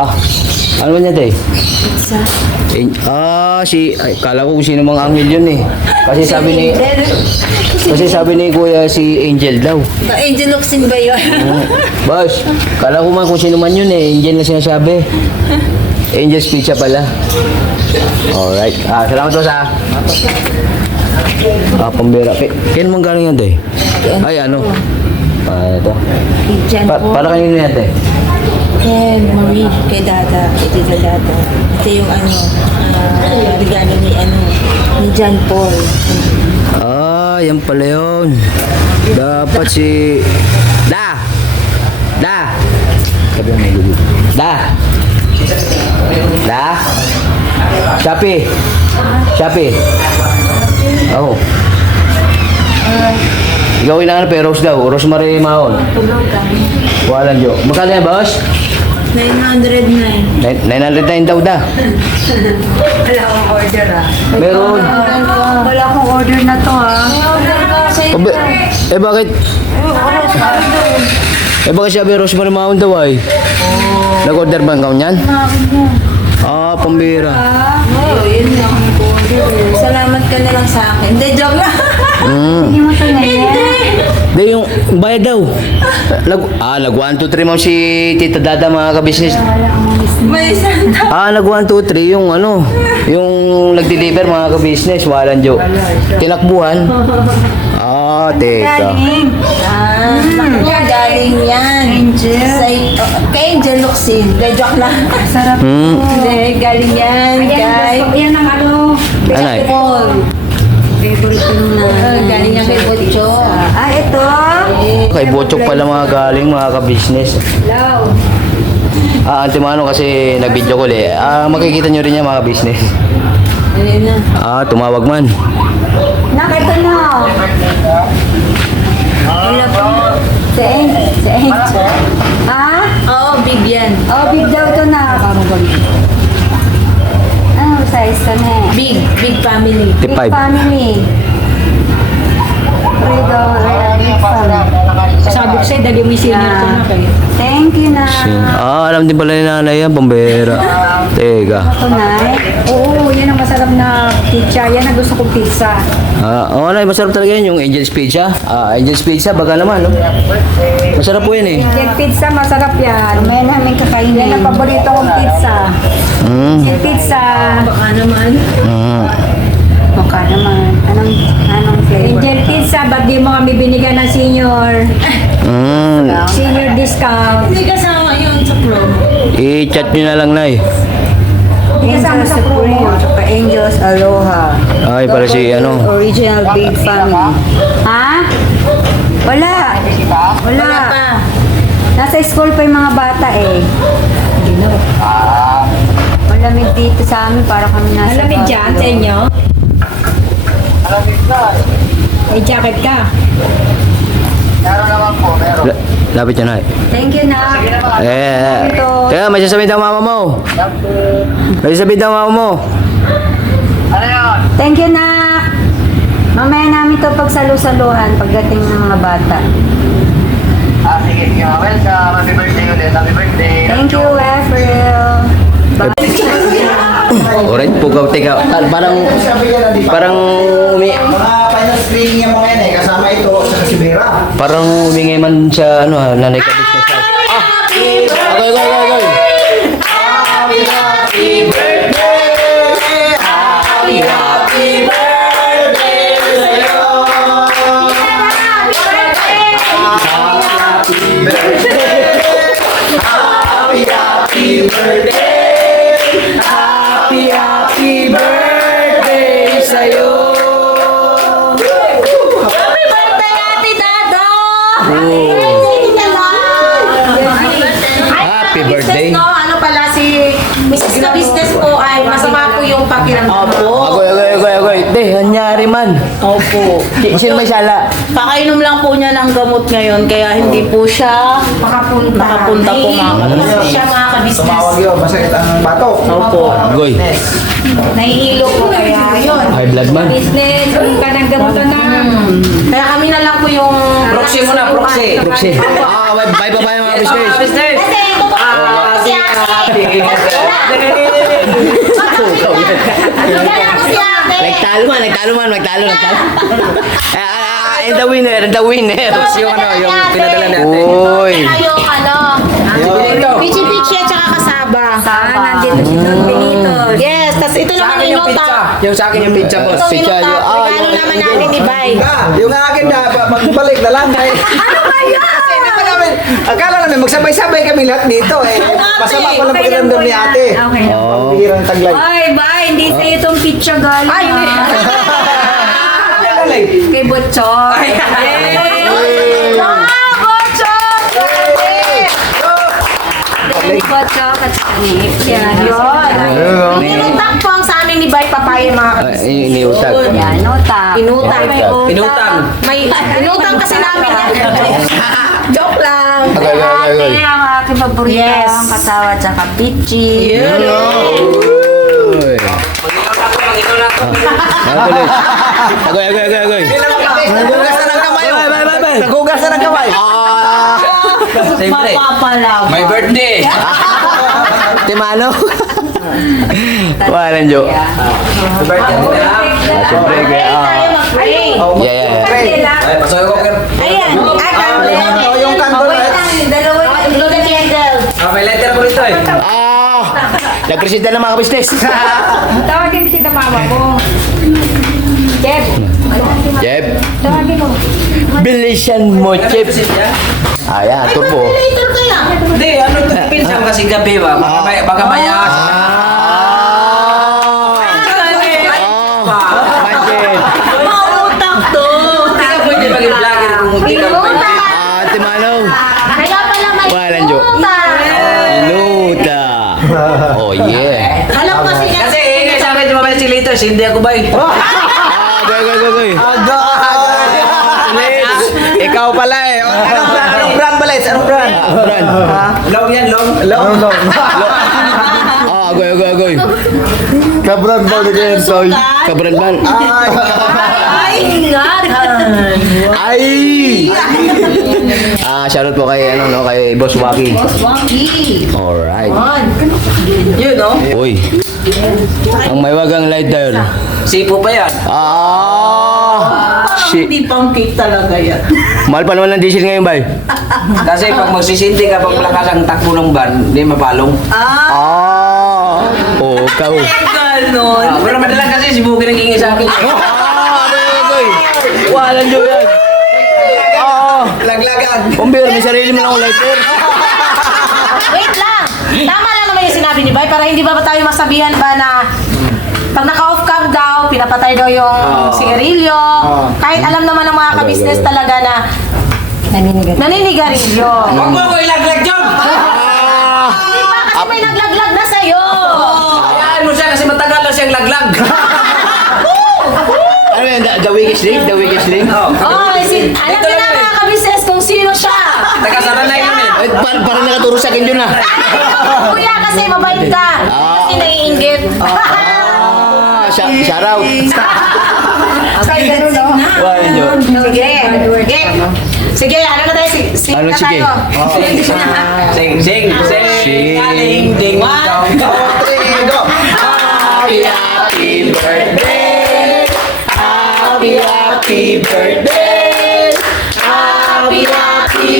Ah, ano ba niya, te? Pizza. Kala ko kung sino mga angel yun eh. Kasi sabi ni Kuya si Angel daw. Angel Locsin ba yun? Boss, kala ko man kung sino man yun eh. Angel na sinasabi. Angel's Pizza pala. Alright. Salamat po sa... pambira. Kaya naman galing yan, te? Ay, ano? Ito. Para kanino yan, te? Kay Marie, kay Dada, kay Tita Dada. Ito yung regalo ni John Paul. Yan pala yun. Dapat si... Da! Sabi mo may gulit. Da! Shopee! Oo. Ikaw inaanap eh, Rose daw. Rosemary Mahon. Walang jo. Magkano yan, boss? 909. 909 daw da. Wala akong order Meron. Wala akong order na to May order ka sa Bakit? Bakit sabi Rosemary Mahon daw ay? Nag-order ba ikaw niyan? Pambira. Yun lang ang order. Salamat ka na lang sa akin. Hindi, joke lang. Hindi mo ito na yan. Hindi, yung bayad daw. Nag 1, 2, 3 mo si Tita Dada mga kabisnes. May isang Nag 1, 2, 3 yung yung nag-deliver mga kabisnes. Walang joke. Tinakbuhan. Teka. galing yan. Kay Angel Locsin. Hindi, joke lang. Sarap. Hindi, galing yan. Yan ang Anay? Paul. Favorite ko na. Galing yan kay Bocho. Ito. Kay Bochok pala mga galing mga kabisnes. Hello. Antimano kasi nag-video call eh. Makikita nyo rin yan mga business. Tumawag man. Nakita na. Wala po. Si Angel. Oo, big yan. Big daw ito na. Ano size ka na eh? Big family. Tip 5. Family. Big family. Sabi ko sa'yo, dali mo yung senior ko na kayo. Thank you na. Alam din pala ni nanay yan, pambera. Teka. Ako na. Oo, yan ang masarap na pizza. Yan ang gusto kong pizza. Nay, masarap talaga yan, yung Angel's Pizza. Angel's Pizza, baga naman, no? Masarap po yan eh. Yan pizza, masarap yan. May namin kakainin. Yan ang paborito kong pizza. Yan pizza. Baka naman. Mukha naman. Anong flavor? Angel Pizza, ba't di mo kami binigyan ng senior? Senior discount. Hindi kasama yun sa promo. I-chat nyo na lang, nay. Kasama sa promo. Saka Angels Aloha. Ay, para si Original Big Family. Wala. Wala pa. Nasa school pa yung mga bata eh. Malamig dito sa amin para kami nasa Malamig dyan sa inyo? May jacket ka. Lapit nyo, nay. Thank you na. Teka, may sasabihin daw mama mo. May sasabihin daw mama mo. Thank you na. Mamaya namin to pagsalu-saluhan pagdating ng mga bata. Sige, welcome. Happy birthday ulit. Happy birthday. Thank you, April. Alright, pugaw, teka. Parang Mga final screening niya mga yan eh. Kasama ito sa Kasibera. parang umingay man sa nanay ka business house. Happy birthday. No, ano pala si Mrs. na business po ay masama po yung pakiramdam. Agoy. Hanyari man. Opo. Sino may sala? Kakainom lang po niya ng gamot ngayon, kaya hindi po siya nakapunta po mga Siya mga ka-business. Tumawag yun. Masakit ang batok. Opo. Goy. Nahihilo po kaya yun. High blood man. Business, uling ka ng gamutan na. Kaya kami na lang po yung Proxy muna, proxy. Proxy. Bye pa mga business. Business. Kasi ito ba? Si ate. Si ate. Nagtalo man. And the winner. Yung ano, yung pinadala natin. Uy. Yung ano. Pichi-pichi at saka kasaba. Nandito si Don Benito. Yes, tas ito Sa naman akin yung pizza. Yung sa akin yung pizza, boss. Ito Pizza, yung yung- regalo naman namin ni Bay. Yung akin na, magbalik na lang. Ano ba yan? Kasi hindi pa namin, akala namin, magsabay-sabay kami lahat dito eh. Masama pa lang pakiramdam ni ate. Okay lang po. Pambihirang taglay. Ay, ba, hindi sa itong pizza galing. Ay, hindi. Galing. Kay Butchok. Kay Butchok at saka ni Yan, yun. Inutang po ang sa amin ni Bay Papaya mga kapatid. Iniutag. Yan, nota. Inutang. May Inutang. May inutang kasi namin yan. Joke lang. Ate, ang aking paborito, Yes. ang kasawa at saka pichi. Uy. Agoy. Nagugas na ng kamay. Nagugas na ng kamay. Siyempre. Mapapalaw. My birthday. Timano. Walang joke. My birthday na. Siyempre, kaya. Tayo mag-pray. Yeah. Ay, pasok ako. Ayan. Yung kanto na. Dalawa yung blue na candle. May letter ko rito eh. Nagpresenta ng mga business. Tawagin mo si mama mo. Jeb. Jeb, Tawagin mo. bilisan mo, Jeb. Ayan, turbo. Later kaya. Hindi, ano ito? Pinsan kasi gabi ba? Baka mayas. Mautang to. Hindi ka pwede maging vlogger kung hindi ka pwede. Timano. Kaya pala may Walang joke. utang. Inuta. Oh, yeah. Alam ko kasi Kasi ingay sa akin, tumabay si Litos, hindi ako ba eh. Goy. Ikaw pala eh. Anong brand pala? Anong brand? Brand. Long yan, long. Long. Goy. Kabran ba na ganyan, Sol? Kabran man. ay ingatan. Ay! Shoutout po kay, kay Boss Waki. Wagi. Alright. Yun, no? Uy. Ang may wagang lighter. Sipo pa yan. Shit. Hindi pancake talaga yan. Mahal pa naman ng diesel ngayon, bay. Kasi pag magsisinti ka, pag malakas ang takbo ng van, hindi mapalong. Oh, kau. Ganon. Pero madalas kasi si Bugi nagingin sa akin. Goy. Walang joke yan. Laglagan. Kumbira, may sarili mo ng lighter. Wait lang. Tama lang naman yung sinabi ni Bay para hindi ba tayo masabihan ba na pag naka-off cam daw, pinapatay daw yung sigarilyo. Kahit alam naman ng mga ka-business talaga na naninigarilyo. Huwag mo ako ilaglag dyan! Di ba kasi may naglaglag na sa'yo? Hayaan mo siya kasi matagal na siyang laglag. Ano yan? The weakest link? The weakest link? Oh, alam Ito niyo na lang mga ka-business kung sino siya. Tagasara na yun eh. Ay, parang nakaturo sa akin yun Kuya kasi mabait ka. Kasi naiinggit. Shout out. Walang joke. Sige. Sige, ano na tayo? Sing Ano, na sige? tayo. Sing. Ding, ding, dong. Go! Happy birthday. Happy birthday. Happy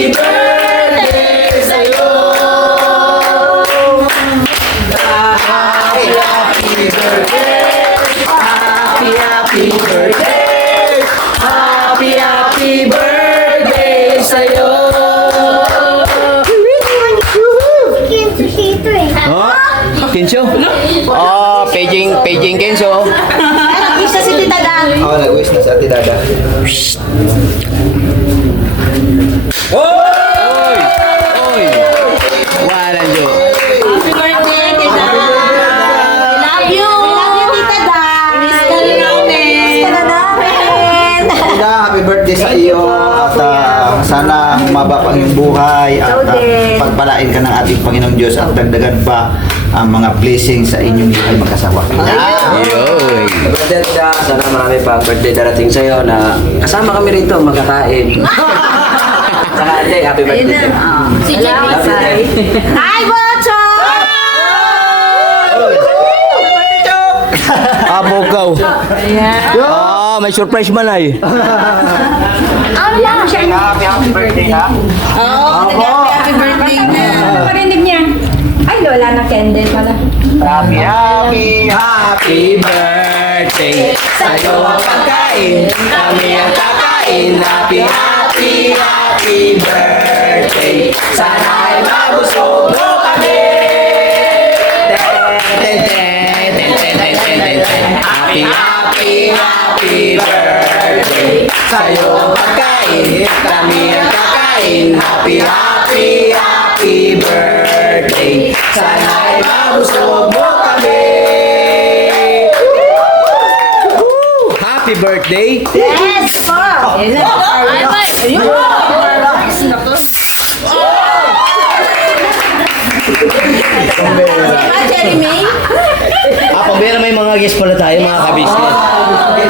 birthday sa'yo. Happy birthday. Happy birthday. Happy birthday sa'yo. Kenzo? Paging Kenzo. Ay, nag-wish na si Tita Dan. Ako nag-wish na sa ate Dada. Oy! Walang joke. Happy birthday, Tita Dan. I love you. I love you, Tita Dan. Miss ka rin namin. Miss ka na namin. Happy birthday. birthday sa iyo at sana humaba pang iyong buhay at pagpalain ka ng ating Panginoong Diyos at dagdagan pa ang mga blessings sa inyong buhay magkasawa. Yoy. Birthday ka, sana marami pa birthday darating sa'yo na kasama kami rito magkakain. Saka ate, happy birthday. Si Jenny. Hi, Bocho! Abogaw. May surprise man ay. Ano lang siya? Happy birthday ha. Happy birthday na. Ano marinig niya? Ay, wala na candle pala. Happy birthday sa'yo ang pagkain, kami ang kakain. Happy birthday, sana'y mabusog mo kami. Happy birthday sa'yo ang pagkain, kami ang kakain. Happy birthday, sana'y mabusog mo kami. Happy birthday! Yes, po! Hi, Cherry May. Pambira may mga guest pala tayo, mga kabisnes.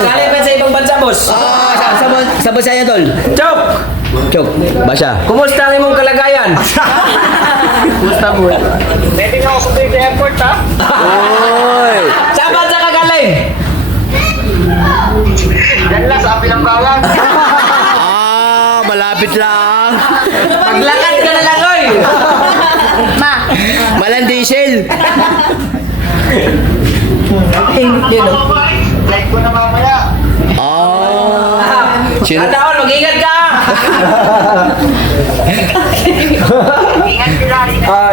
Kali ba sa ibang bansa, boss? Sa basa yan, tol? Chok! Chok, basa. Kumusta ang imong kalagayan? Ready na ako sa Big Airport ha. Oy! Saan bansa ka galing? Yan lang sa apilang kawan. Malapit lang. Maglakad ka na lang, oy! Malang diesel. Like ko na mamaya. Sino? Tandaan, mag-ingat ka! Ingat sila.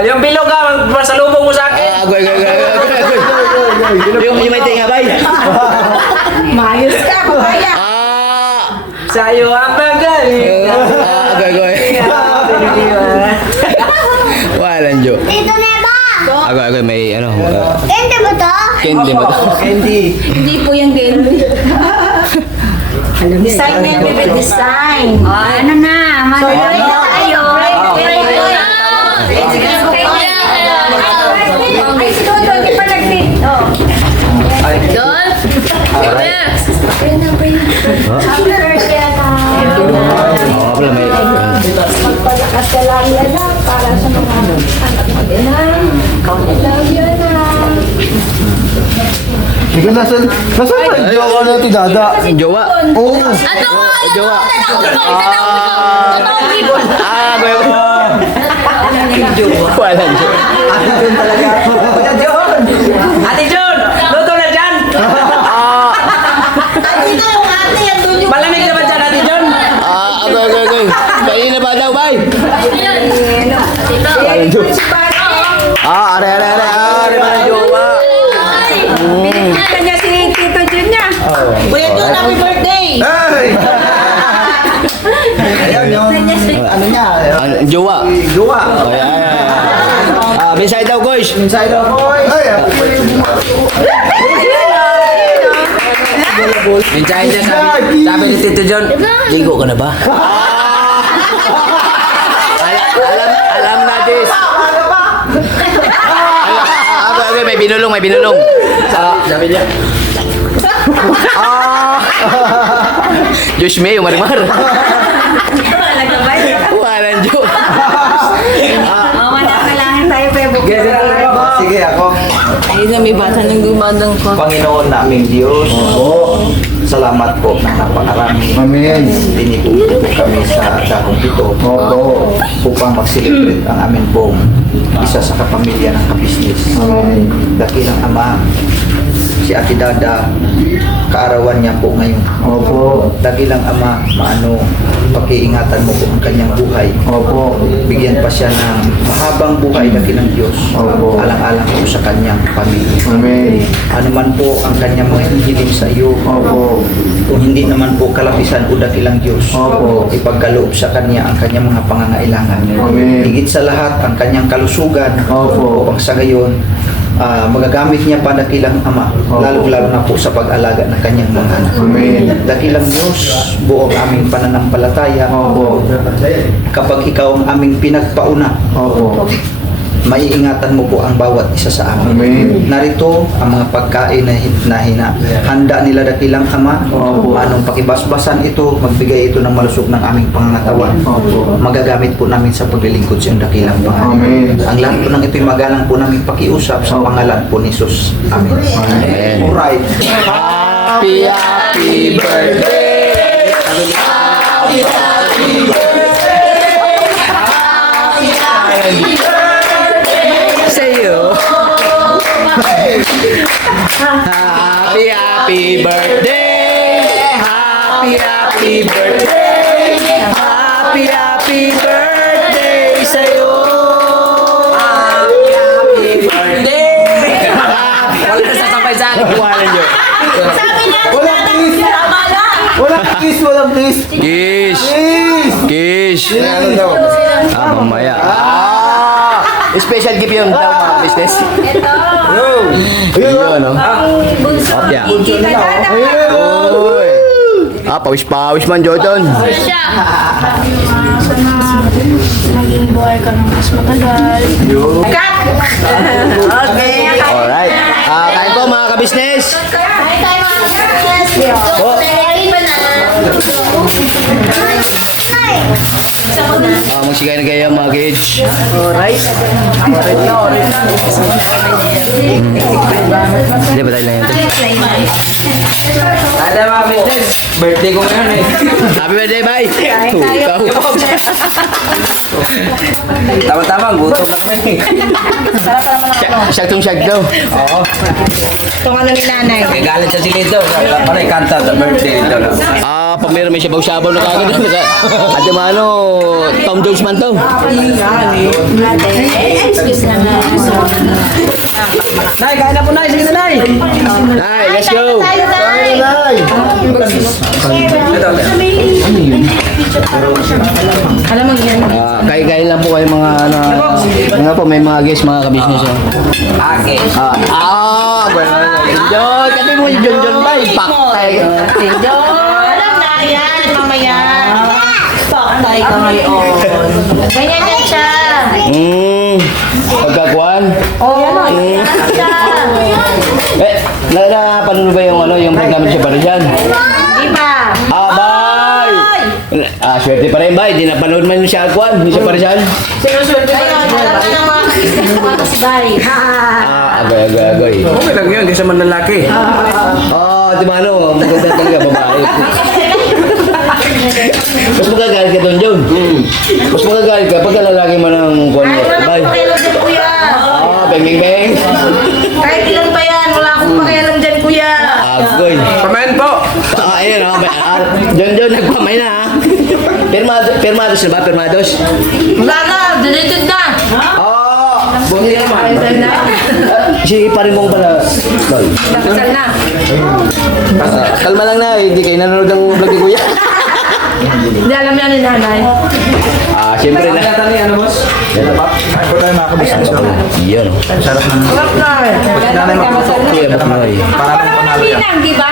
Yung bilog ka, masalubong mo sa akin. Agoy. Yung may tinga, bay. Mayos ka, papaya. Sa'yo ang magaling. Agoy. Walang jo. Dito na ba? Agoy, may ano. Candy ba to? Candy mo to. Hindi po yung candy. Design na yung design. Ano na? Manonood na tayo. Ay, si Dodo, hindi pa nag-date. Happy birthday, anak. Wala may. Magpalakas ka lang yan, anak, para sa mga anak mo din, ha? I love you, anak. Sige, nasan pa yung jowa natin, Dada? Jowa. Oo. Jowa. Walang jo. Ate Jun! Luto na dyan! Dito yung ate, yan doon yung... Malamig na ba dyan, Ate Jun? Agoy. Kanina ba daw, bay? Walang jo. Are ba ng jowa? Binigyan niya si Tito Jun niya. Kuya Jun, happy birthday! Ay! Ayan yung, ano niya? Jowa. Jowa. Bisay daw, guys. Inside of boy. Ay, Minsahin niya sabi ni Tito Jun, Ligo ka na ba? Alam natin. Okay, may binulong. sabi niya, Diyos me, yung marimar. Walang jo. Manapalahin tayo, Pebo. sige ako. Ay, na may bata ng gumandang ko. Panginoon naming Diyos. Salamat po na napakarami. Amen. Dinipupo po kami sa dakong ito. Upang mag-celebrate ang amin pong isa sa kapamilya ng kabisnes. Dakilang Ama, si Ate Dada, kaarawan niya po ngayon. Opo. Dakilang Ama, pag-iingatan mo po ang kanyang buhay. Opo. Bigyan pa siya ng mahabang buhay, dakilang Diyos. Opo. Alang-alang po sa kanyang pamilya. Amen. Ano man po ang kanyang mga hinihiling sa iyo. Opo. Kung hindi naman po kalapisan o dakilang Diyos, Opo. ipagkaloob sa kanya ang kanyang mga pangangailangan. Amen. Higit sa lahat ang kanyang kalusugan. Opo. Upang sa gayon, magagamit niya pa dakilang Ama, lalo-lalo na po sa pag-alaga ng kanyang mga anak. Dakilang Diyos, buong aming pananampalataya, kapag ikaw ang aming pinagpauna, maiingatan mo po ang bawat isa sa amin. Narito ang mga pagkain na handa nila dakilang Ama. Anong pakibasbasan ito, magbigay ito ng malusog ng aming pangangatawan. Magagamit po namin sa paglilingkod sa iyong dakilang Panginoon. Ang lahat po ng ito'y magalang po namin pakiusap sa pangalan po ni Jesus. Amen. Alright. Happy, happy birthday! Sa'yo. Happy, happy birthday! Happy, happy birthday! Happy, happy birthday sa'yo! Happy, happy birthday! Wala na sasabay sa akin. Wala nyo. Sabi niya, Walang kiss! tama na. Walang kiss! Walang kiss! Kiss! Kiss! Ano daw? Mamaya. Special gift yun daw mga business. Ito. Yun, no? Bunso. Opya. Hindi ka dada. Uy! Pawis-pawis man, Jordan. Naging buhay ka ng mas matagal. Okay. Alright. Kain po mga kabisnes. Kain tayo mga kapatid. Oh. Ready ba na? Magsigay na kayo mga kids. Alright. Hindi ba tayo lang yan? Ada mga business, birthday ko ngayon eh. Happy birthday, bye! Tama-tama, gutom na kami. Syaktong-syakto. Itong ano ni nanay. Gagalit sa sila ito. Para ikanta sa birthday ito. Pag meron may sabaw-sabaw na kagad. Ate Mano, Tom Jones man to. Excuse naman. Nay, kain na po Nay. Sige na Nay. Nay, let's go! Tayo tayo. Ito. Alam mo yan. Kain-kain lang po kayo mga po, may mga guests, mga kabisnes. Ake. John, kami mo yung John ba? Paktay. Alam na yan. Mamaya. Paktay ka ngayon. Ganyan yan siya. Pagkakuan. Siya. Napanood ba yung break namin sa Parisan? Di ba? Bye! Swerte pa rin, bye. Di napanood man yung sa Akuan, yung sa Parisan. Ayun, alam na ng mga kasibay. Agay. Okay lang yun, di sa man lalaki. Di Mano, maganda talaga, babae. Mas magagalit ka doon, John. Mas magagalit ka pagka lalaki mo ng kuwan mo. Kahit wala Bye. akong pakialam dyan, kuya. Beng. Kahit ilan pa yan, wala akong pakialam dyan, kuya. Agoy. Pamain po. Ayun, John, nagpamay na, ha? Permados na ba? Permados? Wala na, deleted na. Buti naman. Si pare mong pala. Nakasal na. Kalma lang na, hindi kayo nanonood ng vlog ni Kuya. Hindi alam yan ni nanay. Siyempre na. Ano ni ano boss? Kain po tayo mga kabisnes. Yun. Sarap ng Sarap na eh. nanay magtutok. Kuya, ba't na eh? Para ng panalo yan. Pinang, di ba?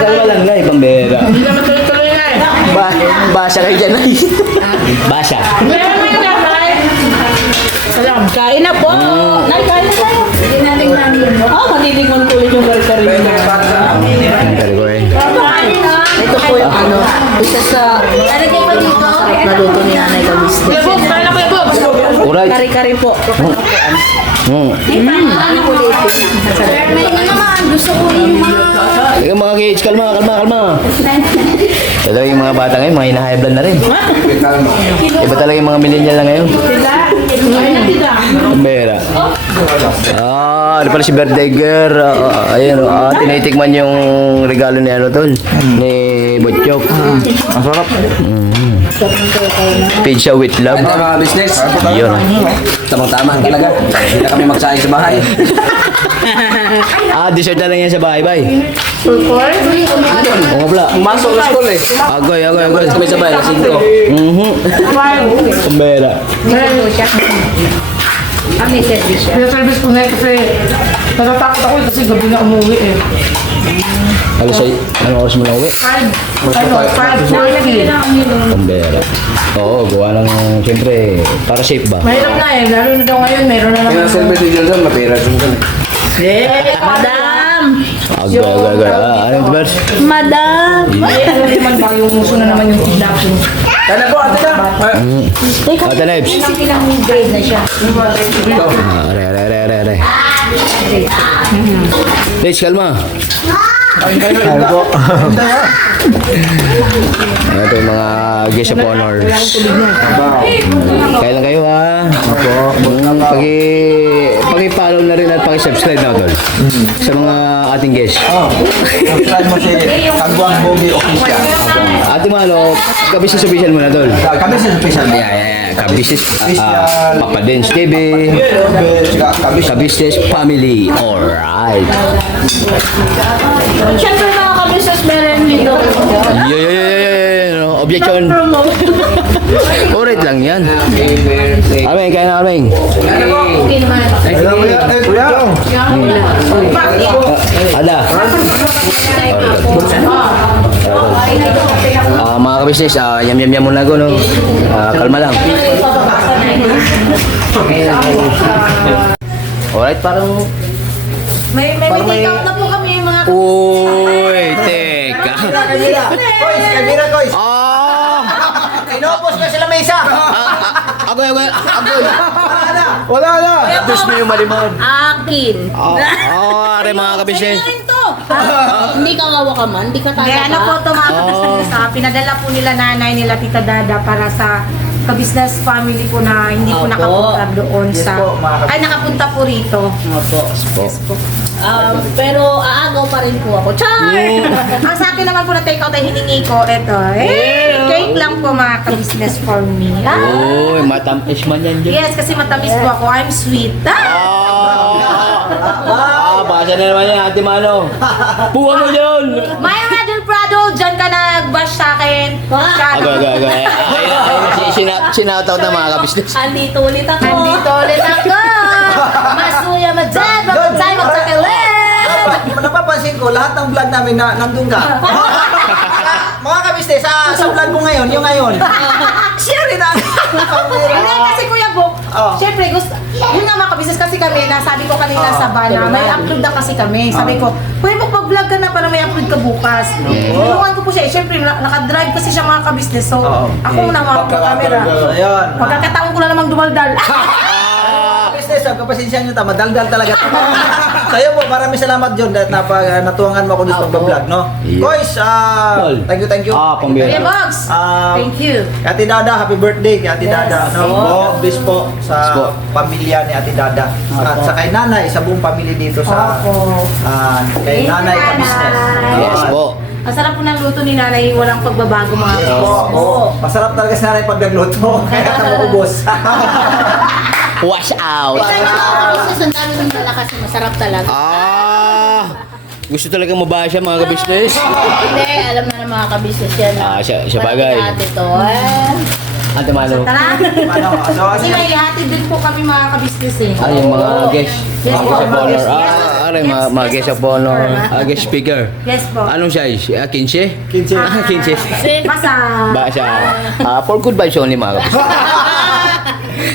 Kalma lang na, pambera. Hindi naman tuloy-tuloy na eh. Basa kayo dyan, ay. Basa. Meron mo yung nanay. Salam. Kain na po. Nay, kain na tayo. Hindi natin namin. Manilingon ko ulit yung kari-kari niya. Ang kari ko eh. Ito po yung ano, isa sa Lalagay ko dito. naluto ni Nanay Kamis. Kuya Bob, kaya na Kuya Bob. Alright. Kari-kari po. Ano ko dito? Pero naman, gusto ko yung mga... Yung mga kids, kalma. Ito yung mga bata ngayon, mga hina-high blood na rin. Iba talaga yung mga millennial na ngayon. Pambera. Ano pala si birthday girl. Ayun, tinitikman yung regalo ni ano tol, ni Butchok. Ang sarap. Pizza with love. Ito mga business. Yun. Tamang-tama talaga. Hindi na kami magsaing sa bahay. Dessert na lang yan sa bahay, bay. Purple? Oo, pala. Masok na school eh. Agoy. Kami sa bahay, lasing ko. Pambera. Kami service siya. Pinaservice ko ngayon kasi natatakot ako kasi gabi na umuwi eh. Ano oras mo na uwi? 5:40. Pambera. Oo, gawa ng, siyempre, para safe ba? Mahirap na eh, lalo na daw ngayon, meron na naman. Pinaservice din doon, mapira din doon. Madam! Anong diba? Madam! Ano naman ba yung muso na naman yung kidnapping? Kaya po, ate na. Ate Nebs. Ilang grade na siya. Are. Nebs, kalma. Ano ito yung mga guest of honors. Kaya lang kayo ha. Paki-follow na rin at paki-subscribe na tol. Sa mga ating guest. Subscribe mo si Kagwang Bogi Official. Ate Malo, kabisnes official muna tol. Kami sa special. Kabisnes Papa Dance TV. Kabisnes Family. Alright. Siyempre mga kabisnes meron dito. Objection. Alright lang yan. Aming, kaya na aming. Kuya. Ada. Mga kabisnes, yam muna ko, no? Kalma lang. Alright, parang... May take out na po kami yung mga Uy, teka. Kabira, Koys. Oh! Inopos na sila may isa. Ako. Wala na. Tapos mo yung malimon. Akin. Are mga kabisnes. Hindi ka wawa ka man, hindi ka Hindi, tata ano po ito mga kabisnes, pinadala po nila nanay nila Tita Dada para sa kabisnes family po na hindi po Opo. nakapunta doon Yes sa... po, mga kabisnes. Ay, nakapunta po rito. Opo. Yes po. Pero aagaw pa rin po ako. Char! Ang sa akin naman po na take out ay hiningi ko, ito. Cake lang po mga kabisnes for me. Uy, matamis man yan dyan. Yes, kasi matamis po ako. I'm sweet. Basa na naman yan, Ate Mano. Puha mo yun! Maya Radel Prado, dyan ka nag-bash sa akin. Sinataw na mga kabisnes. Andito ulit ako. Andito ulit ako. Masuya madyan, mabutsay, magsakilit. Napapansin ko, lahat ng vlog namin na nandun ka. Mga kabisnes, sa vlog ko ngayon, yung ngayon. Share rin na. Hindi kasi Kuya Bok, Oh. syempre gusto, yun nga mga kabisnes kasi kami, nasabi ko kanina sa bana, may upload na kasi kami. Sabi ko, Kuya Bok, mag-vlog ka na para may upload ka bukas. Tulungan ko po siya, syempre nakadrive kasi siya mga kabisnes, so ako muna mga camera. Ayun. Pagkakataon ko na namang dumaldal. Kabisnes, kapasensya nyo, madaldal talaga. Sa'yo po, maraming salamat John at natuwangan mo ako dito pag-vlog, no? Yeah. Guys, thank you. Pambira. Kuya Bogs, thank you. Ate Dada, happy birthday kay Ate Dada. No? God bless po sa Po. pamilya ni Ate Dada. At sa kay Nanay, sa buong pamilya dito sa kay Nanay Kabisnes. Yes po. Ang sarap po ng luto ni Nanay, walang pagbabago mga kabisnes. Oo. Masarap talaga si Nanay pag nagluto. Kaya namuubos. Wash out. Ang dami ng dala kasi masarap talaga. Gusto talaga mabasa mga kabisnes. Hindi, alam na ng mga kabisnes yan. Siya bagay. Ate to. Ate Mano. Tara. So, Kasi may hatid din po kami mga kabisnes eh. Yung mga guest. Yes Mga po, guest of mga honor. guest, yes. Mga guest of honor. Guest speaker. Yes po. Anong size? 15? 15. 15. Masa. Basa. For good vibes only mga kabisnes.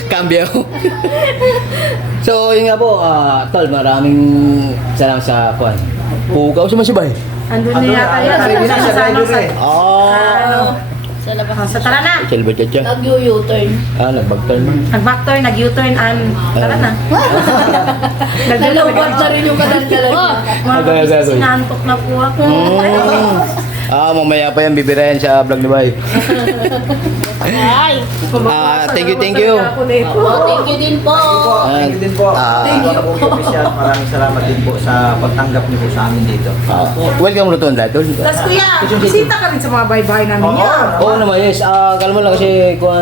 Cambio. So, yun nga po, tol, maraming salamat sa kwan. Pugaw si Masibay. Andun na yata yan. Narinig na siya, Sa ano, driver eh. Sa labas. sa tara na. Silver chat. Nag-u-turn. Nagbagtal mo. Nag-backturn, nag-U-turn, tara na. Nalawad na rin yung kadaldalan niya. Mga kabisnes, sinantok na po ako. Mamaya pa yan, bibirayan sa vlog ni Bay. Ay! Thank you. Thank you din po. Thank you din po. Ako po official. Maraming salamat din po sa pagtanggap niyo po sa amin dito. Welcome to Tonda, tol. Tapos kuya, bisita ka rin sa mga bahay-bahay namin yan. Oo naman, yes. Kalma lang kasi kung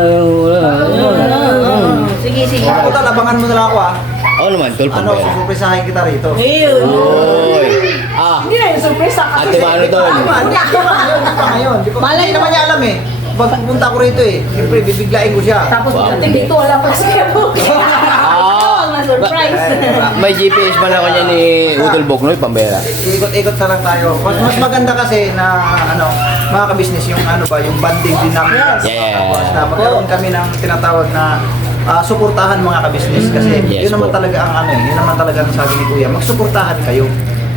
Sige, sige. Ako tal, abangan mo na lang ako Oo naman, tol. Ano, susurpresahin kita rito. Oy. Hindi na yung surprise ka Ate Mano, tol. Hindi pa ngayon. Hindi naman niya alam eh. Pag pupunta ko rito eh, siyempre bibiglain ko siya. Tapos pagdating dito, wala pa siya po. surprise. May GPS pa na ako niya ni Utol Boknoy, pambera. Ikot-ikot na lang tayo. Mas maganda kasi na ano, mga ka-business yung ano ba, yung banding din namin. Yeah. Tapos na magkaroon kami ng tinatawag na suportahan mga ka-business kasi Yes yun naman po. talaga ang ano, yun naman talaga ang sabi ni Kuya, magsuportahan kayo.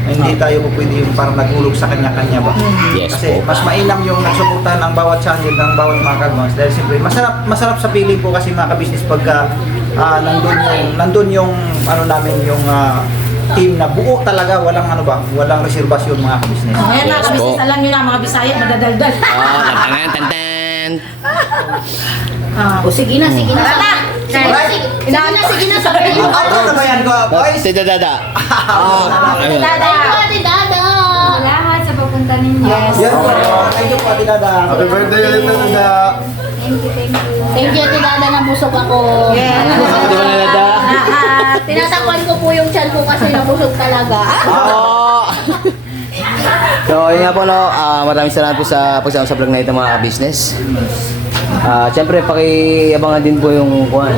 Hindi tayo po pwede yung parang naghulog sa kanya-kanya ba? Yes Kasi po. mas mainam yung nagsuportahan ang bawat channel ng bawat mga kagmas dahil siyempre masarap sa feeling po kasi mga ka-business pagka nandun yung ano namin yung team na buo talaga, walang ano ba, walang reservasyon mga ka-business. Ayan mga Yes kabisnes, po. alam nyo na mga Bisaya, madadaldal. Tantan, tantan. O sige na, sige na. Tara na! Sige na, sabi mo. Ano na ba yan ko, boys? Si Dada. Ayun. Ate Dada. Salamat sa papunta ninyo. Yan po. Thank you po, Ate Dada. Happy birthday ulit na Dada. Thank you, thank you. Thank you, Ate Dada, nabusog ako. Yes. Di ba na Dada? Tinatakpan ko po yung chan ko kasi nabusog talaga. Oo. So, yun nga po, no, maraming salamat po sa pagsama sa vlog na ito mga business. Siyempre, pakiabangan din po yung Kuan.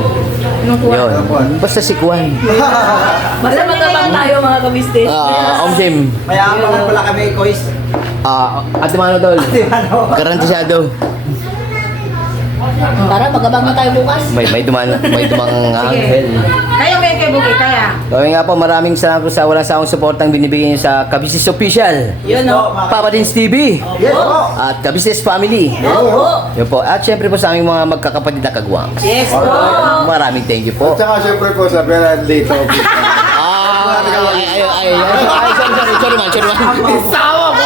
Yun. Basta si Kuan. Basta magkabang tayo mga kabistes. Om Jim. May aapangan pala kami, Kois. Ate Mano Tol. Garantisado. Para magkabang na tayo bukas. May dumang anghel. Kayo may kay Bukit, kaya. So, yun nga po, maraming salamat po sa walang sawang suportang binibigay niyo sa Kabisnes Official. Yun o. Papa Dins TV. Yes po. At Kabisnes Family. Yun po. At syempre po sa aming mga magkakapatid na kagwang. Yes po. Maraming thank you po. Tsaka syempre po sa Bella and Lito. Sorry man. Sawa mo!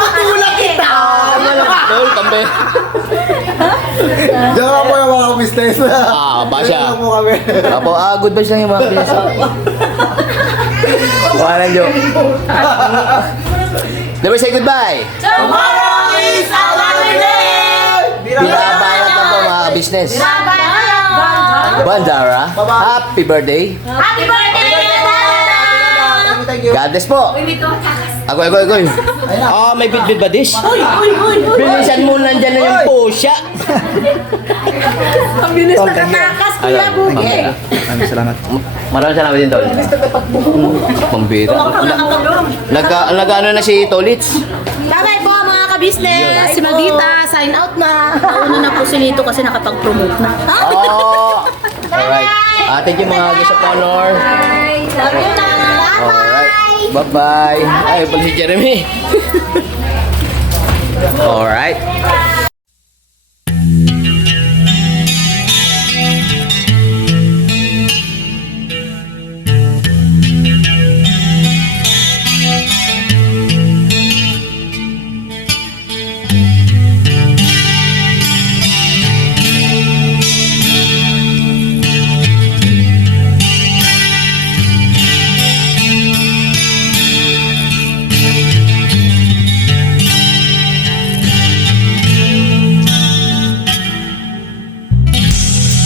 Patulang kita! Wala ka, tol, kambe. Diyan nga po yung mga business. Basya. Diyan po kami. Apo, good vibes lang yung mga pinas. Walang joke. Never say goodbye. Tomorrow is another day! Binabanat na po mga business. Bye-bye! Bandara, happy birthday. Happy birthday! Thank you. God bless po. Agoy. May bit ba dish? Bilisan mo nandyan na yung pusya. Ang bilis na katakas, Kuya Bukit. Maraming salamat. Maraming salamat din, Tol. Pambira. Nag-ano na si Tolits? Bye-bye po mga kabisnes! Si Maldita, sign out na! Nauna na po si Lito kasi nakapag-promote na. Oh! Alright. Thank you mga guest of honor. Love you na. Alright. Bye-bye. Ay, pala si Jeremy. Alright.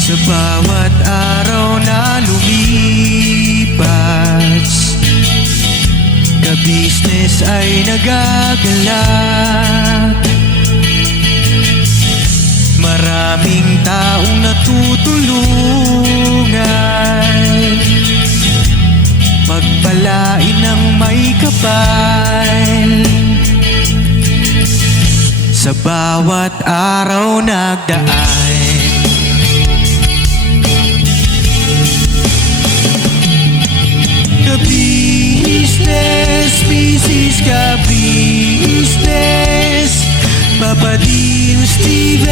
Sa bawat araw na lumipas, ka-business ay nagagalak. Maraming taong natutulungan, pagpalain ng may kapal. Sa bawat araw nagdaan, business, ka-business, Papa Dins TV,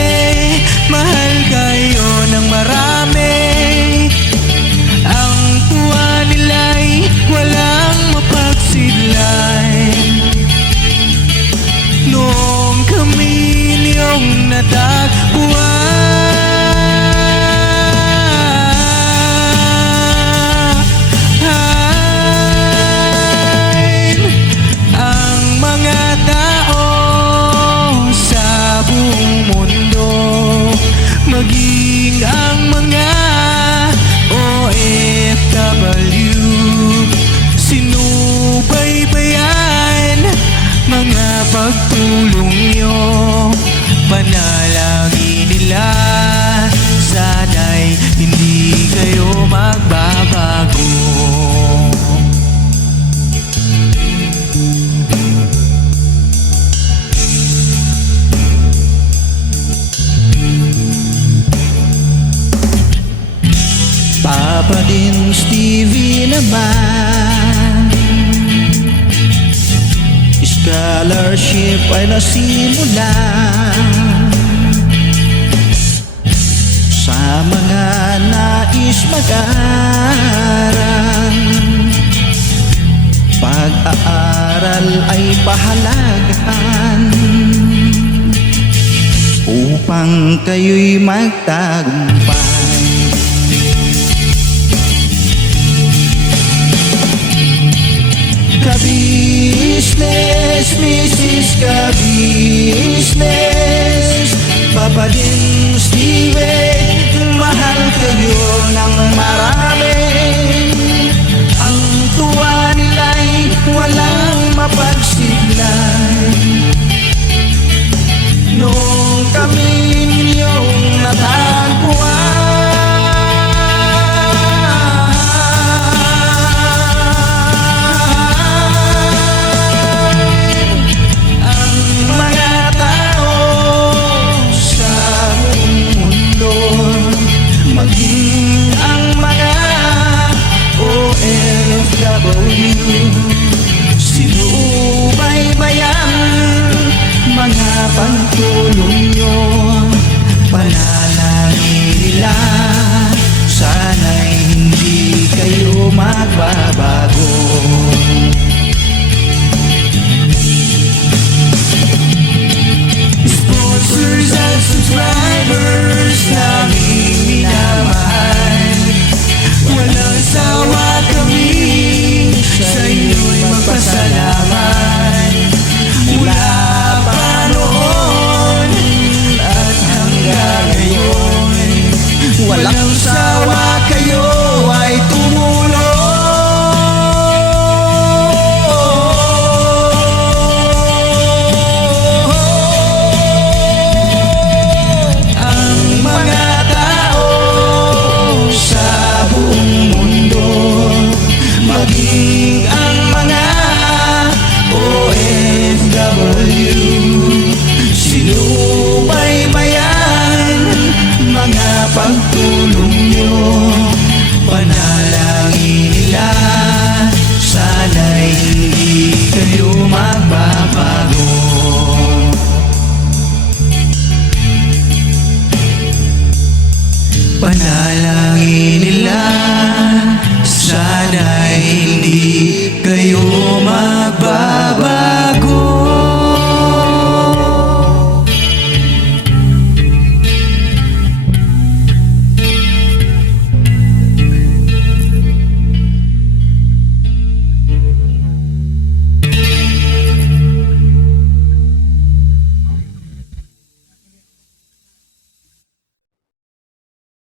mahal kayo ng marami. Ang tuwa nila'y walang mapagsidlay. Noong kami niyong natagpuan, ang mga tao sa buong mundo, maging ang mga OFW, sinubaybayan mga pagtulong nyo, panalangin nila sana'y hindi kayo magbabago. Papa din Stevie naman, scholarship ay nasimula sa mga nais mag-aral. Pag-aaral ay pahalagahan upang kayo'y magtagumpay. Ka-business, Mrs. Ka-business, Papa din Steve, mahal kayo ng marami. Ang tuwa nila'y walang mapagsiglay. Nung kami ninyong natagpuan, sinubaybayan mga pagtulong nyo, panalangin nila sana'y hindi kayo magbago.